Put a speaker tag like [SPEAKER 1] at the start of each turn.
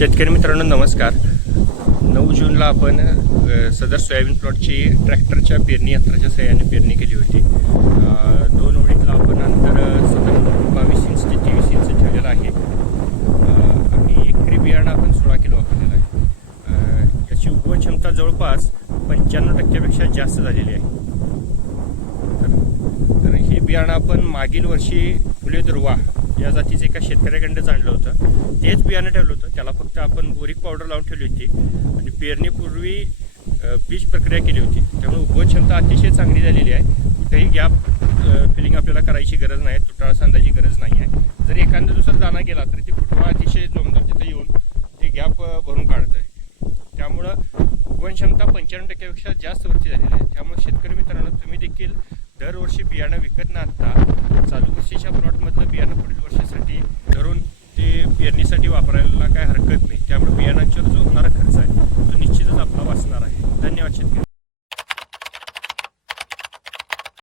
[SPEAKER 1] शेतकरी मित्रांनो नमस्कार. नऊ जूनला आपण सदर सोयाबीन प्लॉटची ट्रॅक्टरच्या पेरणी यंत्राच्या सहाय्याने पेरणी केली होती. दोन ओळीतला आपण नंतर सदर बावीस इंच ते तेवीस इंच ठेवलेला आहे. आणि एकरी बियाणं आपण सोळा किलो वापरलेलं आहे. याची उपक्षमता क्षमता जवळपास पंच्याण्णव टक्क्यापेक्षा जास्त झालेली आहे. तर तर हे बियाणं आपण मागील वर्षी फुले दुर्वा या जातीचं एका शेतकऱ्याकडं आणलं होतं. तेच बियाणं ठेवलं होतं. त्याला फक्त आपण बोरिक पावडर लावून ठेवली होती. आणि पेरणीपूर्वी बीज प्रक्रिया केली होती. त्यामुळे उगवण क्षमता अतिशय चांगली झालेली आहे. कुठेही गॅप फिलिंग आपल्याला करायची गरज नाही. तुटाळ सांधायची गरज नाही आहे. जर एखादा दुसरा दाना गेला तरी ती फुटवा अतिशय जोमदार. तिथं येऊन ते गॅप भरून काढत आहे. त्यामुळं उगवण क्षमता पंच्याण्णव टक्क्यापेक्षा जास्त वरती झालेली आहे. त्यामुळे शेतकरी मित्रांनो तुम्ही देखील दरवर्षी बियाणं विकत न आणता चालू वर्षीच्या प्लॉटमधलं बियाणं शेतीसाठी वापरायला काय हरकत नाही. त्यामुळे बियाणांच्यावर जो होणारा खर्च आहे तो निश्चितच आपला वाचणार आहे. धन्यवाद शेतकरी.